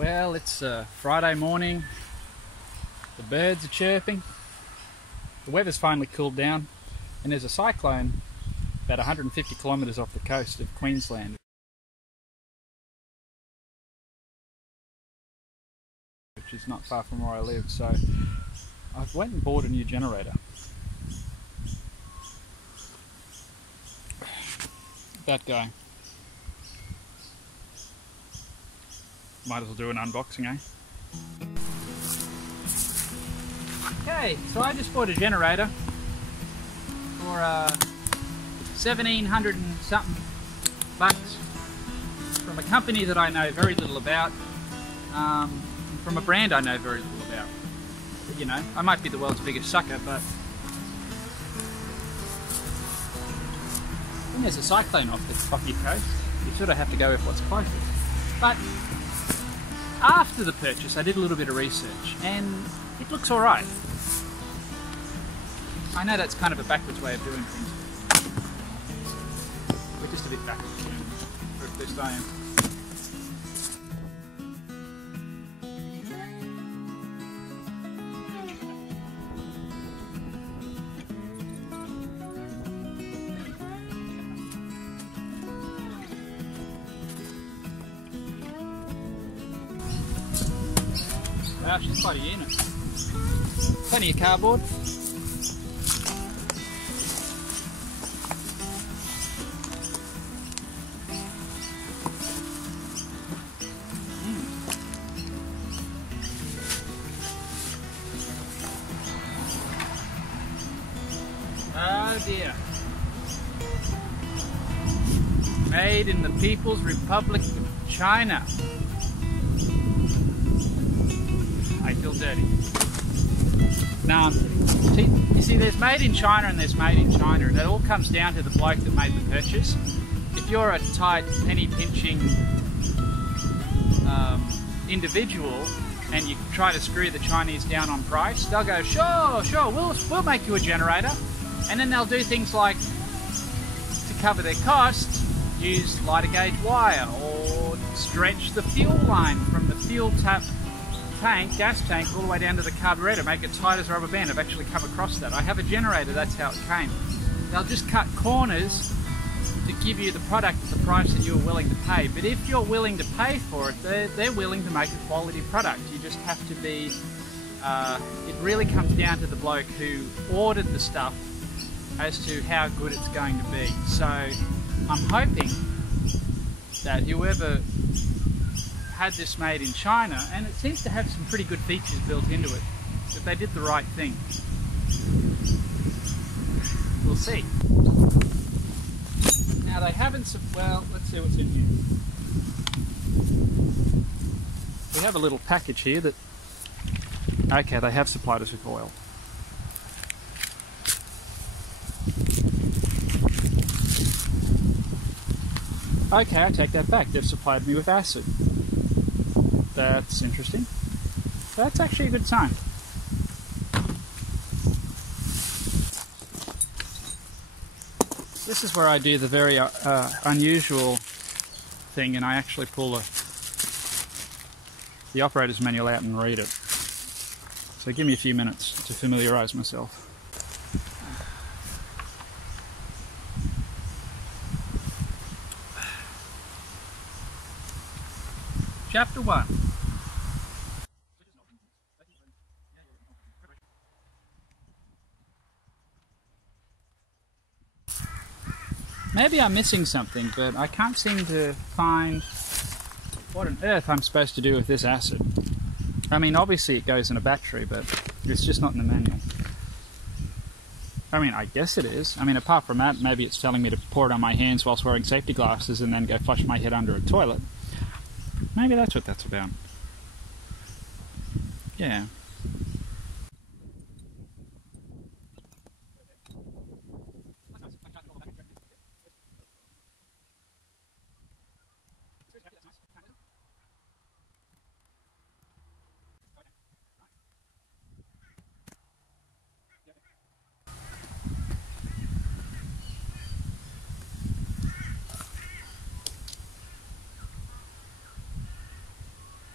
Well, it's Friday morning, the birds are chirping, the weather's finally cooled down, and there's a cyclone about 150 kilometres off the coast of Queensland, which is not far from where I live, so I've went and bought a new generator. That guy. Might as well do an unboxing, eh? Okay, so I just bought a generator for 1,700 and something bucks from a company that I know very little about, from a brand I know very little about. You know, I might be the world's biggest sucker, but when there's a cyclone off your coast, you sort of have to go with what's closest. But after the purchase, I did a little bit of research, and it looks alright. I know that's kind of a backwards way of doing things. We're just a bit backwards, or at least I am. Wow, she's quite a unit. Plenty of cardboard. Oh dear. Made in the People's Republic of China. I feel dirty. No, I'm kidding. You see, there's made in China and there's made in China, and it all comes down to the bloke that made the purchase. If you're a tight, penny-pinching individual and you try to screw the Chinese down on price, they'll go, sure, we'll make you a generator. And then they'll do things like, to cover their costs, use lighter gauge wire or stretch the fuel line from the fuel tap gas tank all the way down to the carburetor, make it tight as a rubber band. I've actually come across that. I have a generator, that's how it came. They'll just cut corners to give you the product at the price that you're willing to pay. But if you're willing to pay for it, they're willing to make a quality product. You just have to be, it really comes down to the bloke who ordered the stuff as to how good it's going to be. So I'm hoping that whoever had this made in China, and it seems to have some pretty good features built into it, that they did the right thing. We'll see. Now they haven't, well, let's see what's in here. We have a little package here that, okay, they have supplied us with oil. Okay, I take that back. They've supplied me with acid. That's interesting. That's actually a good sign. This is where I do the very unusual thing, and I actually pull the operator's manual out and read it. So give me a few minutes to familiarise myself. Chapter 1. Maybe I'm missing something, but I can't seem to find what on earth I'm supposed to do with this acid. I mean, obviously it goes in a battery, but it's just not in the manual. I mean, I guess it is. I mean, apart from that, maybe it's telling me to pour it on my hands whilst wearing safety glasses and then go flush my head under a toilet. Maybe that's what that's about. Yeah.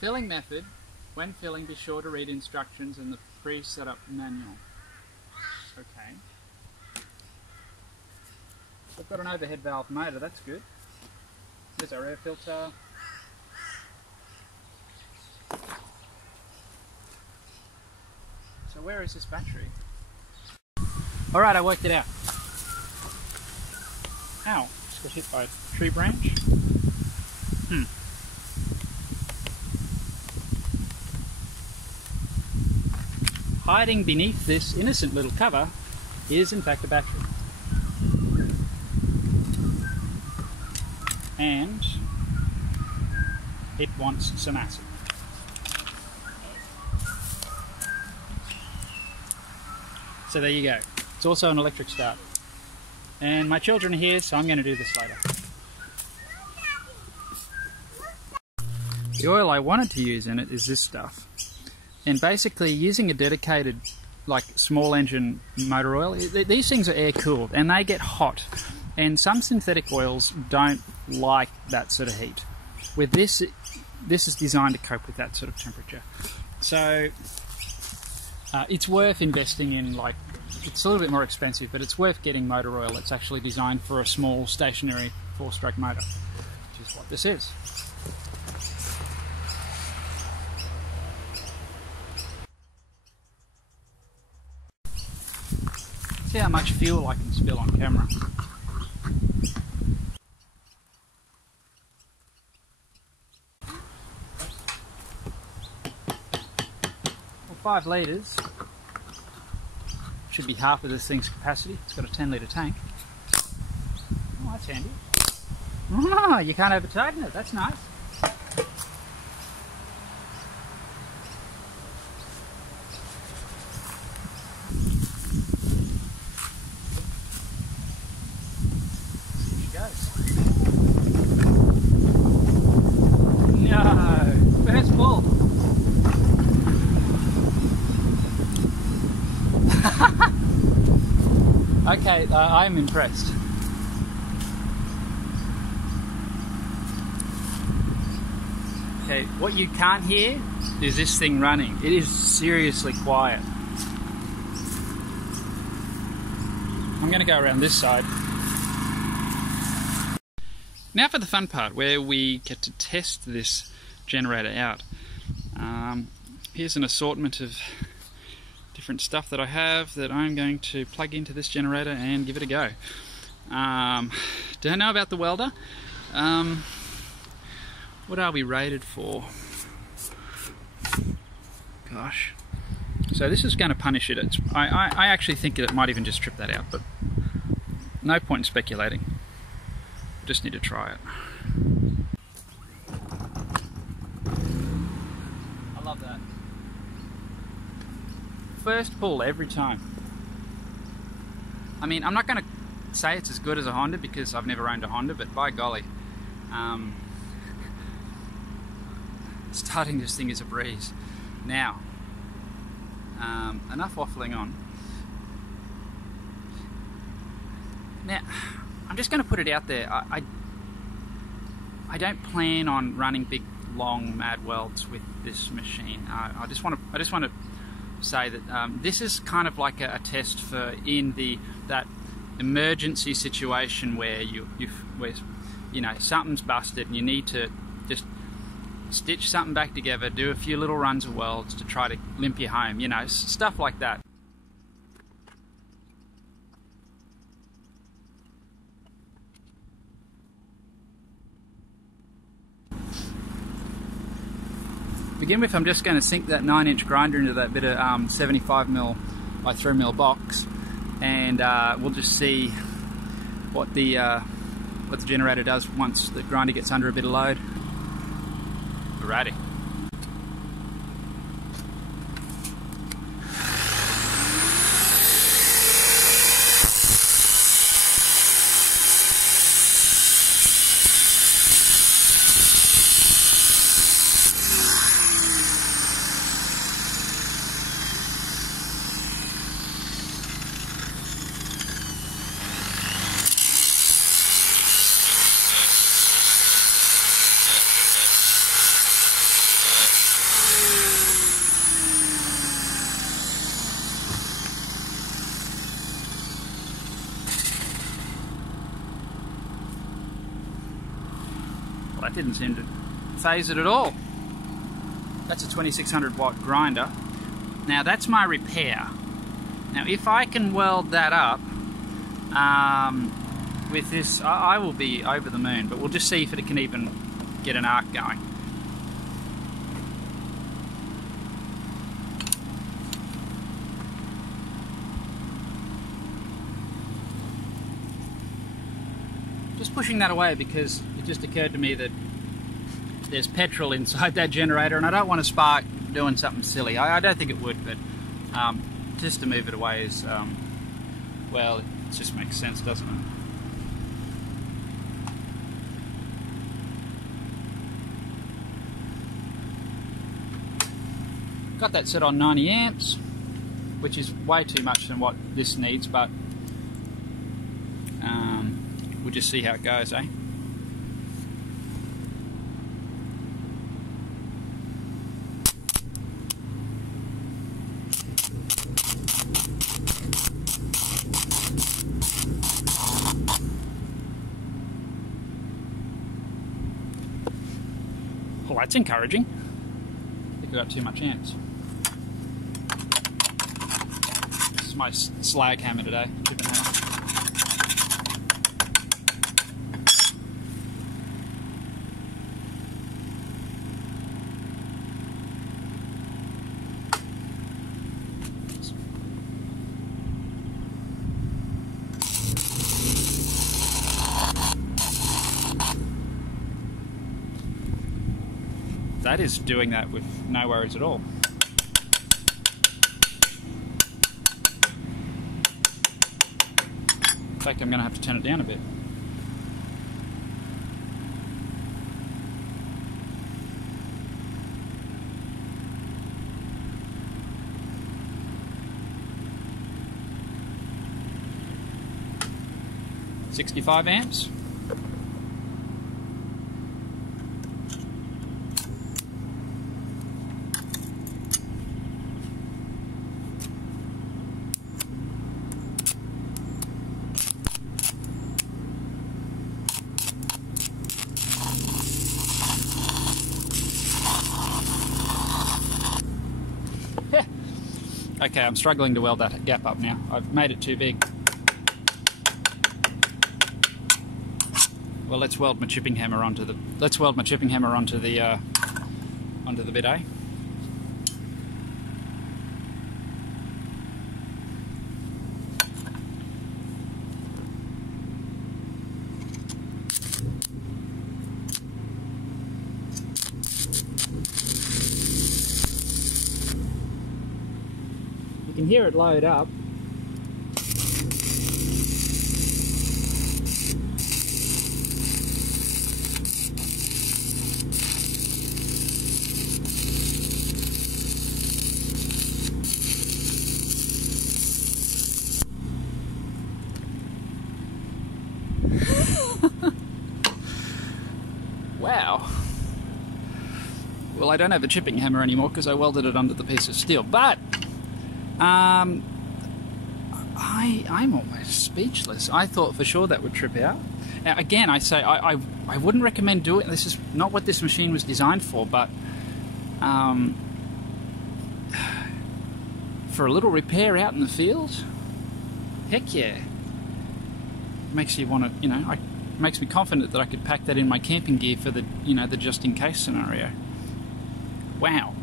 Filling method. When filling, be sure to read instructions in the pre-setup manual. Okay. I've got an overhead valve motor, that's good. There's our air filter. So where is this battery? Alright, I worked it out. Ow, just got hit by a tree branch. Hiding beneath this innocent little cover is in fact a battery. And it wants some acid. So there you go. It's also an electric start. And my children are here, so I'm going to do this later. The oil I wanted to use in it is this stuff. And basically using a dedicated, like, small engine motor oil, these things are air cooled and they get hot. And some synthetic oils don't like that sort of heat. With this, this is designed to cope with that sort of temperature. So it's worth investing in, like, it's a little bit more expensive, but it's worth getting motor oil that's actually designed for a small stationary 4-stroke motor, which is what this is. See how much fuel I can spill on camera. Well, 5 litres should be half of this thing's capacity. It's got a 10-litre tank. Oh, that's handy. Oh, you can't over tighten it, that's nice. Okay, I'm impressed. Okay, what you can't hear is this thing running. It is seriously quiet. I'm going to go around this side. Now for the fun part, where we get to test this generator out. Here's an assortment of different stuff that I have that I'm going to plug into this generator and give it a go. Don't know about the welder. What are we rated for? Gosh. So this is going to punish it. I actually think that it might even just trip that out, but no point in speculating. Just need to try it. I love that. First pull every time. I mean, I'm not going to say it's as good as a Honda because I've never owned a Honda, but by golly, starting this thing is a breeze. Now, enough waffling on. Now, I'm just going to put it out there. I don't plan on running big, long, mad welds with this machine. I just want to say that this is kind of like a test for that emergency situation where where something's busted and you need to just stitch something back together, do a few little runs of welds to try to limp you home, stuff like that. To begin with, I'm just going to sink that 9-inch grinder into that bit of 75mm by 3mm box, and we'll just see what the generator does once the grinder gets under a bit of load. Alrighty. that didn't seem to phase it at all. That's a 2600 watt grinder. Now that's my repair. Now if I can weld that up with this, I will be over the moon, but we'll just see if it can even get an arc going. Just pushing that away because it just occurred to me that there's petrol inside that generator and I don't want to spark doing something silly. I don't think it would, but just to move it away is, well, it just makes sense, doesn't it? Got that set on 90 amps, which is way too much than what this needs, but we'll just see how it goes, eh? Well, that's encouraging. I think I got too much amps. This is my slag hammer today, chipping hammer. That is doing that with no worries at all. In fact, I'm going to have to turn it down a bit. .65 amps. Okay, I'm struggling to weld that gap up now. I've made it too big. Well, let's weld my chipping hammer onto the bit, eh? You can hear it load up. Wow. Well, I don't have a chipping hammer anymore because I welded it onto the piece of steel, but I'm almost speechless. I thought for sure that would trip out. Now, again, I say I wouldn't recommend doing it. This is not what this machine was designed for, but for a little repair out in the field, heck yeah. Makes you want to, makes me confident that I could pack that in my camping gear for the, the just-in-case scenario. Wow.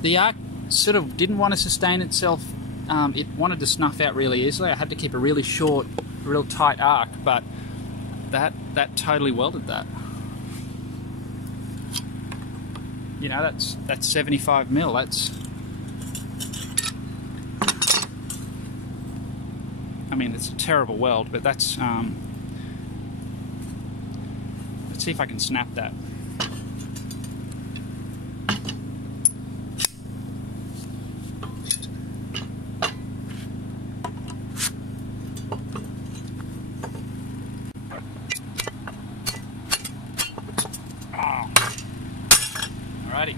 The arc sort of didn't want to sustain itself. It wanted to snuff out really easily. I had to keep a really short, real tight arc, but that totally welded that. That's 75 mil. That's, I mean, it's a terrible weld, but that's, let's see if I can snap that. Alrighty.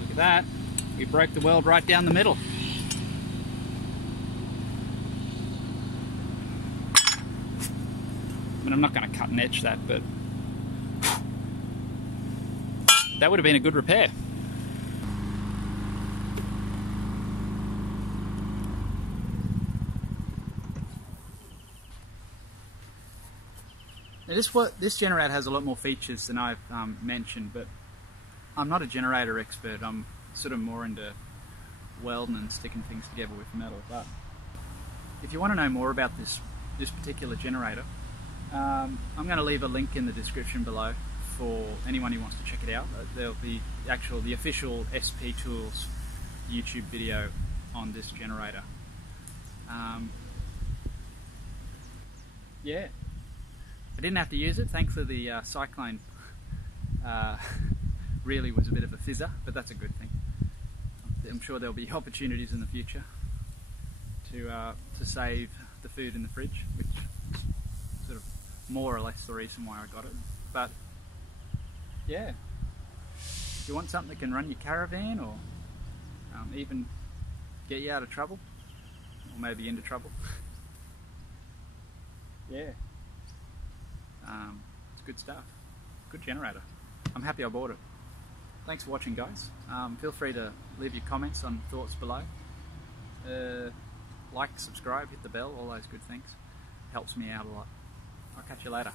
Look at that. We broke the weld right down the middle. mean, I'm not going to cut and etch that, but that would have been a good repair. Now this generator has a lot more features than I've mentioned, but I'm not a generator expert. I'm sort of more into welding and sticking things together with metal. But if you want to know more about this particular generator, I'm going to leave a link in the description below for anyone who wants to check it out. There'll be the official SP Tools YouTube video on this generator. Yeah. I didn't have to use it, thankfully the Cyclone really was a bit of a fizzer, but that's a good thing. I'm sure there'll be opportunities in the future to save the food in the fridge, which is sort of more or less the reason why I got it. But yeah, if you want something that can run your caravan or even get you out of trouble, or maybe into trouble, yeah. It's good stuff. Good generator. I'm happy I bought it. Thanks for watching, guys. Feel free to leave your comments on thoughts below. Like, subscribe, hit the bell, all those good things. Helps me out a lot. I'll catch you later.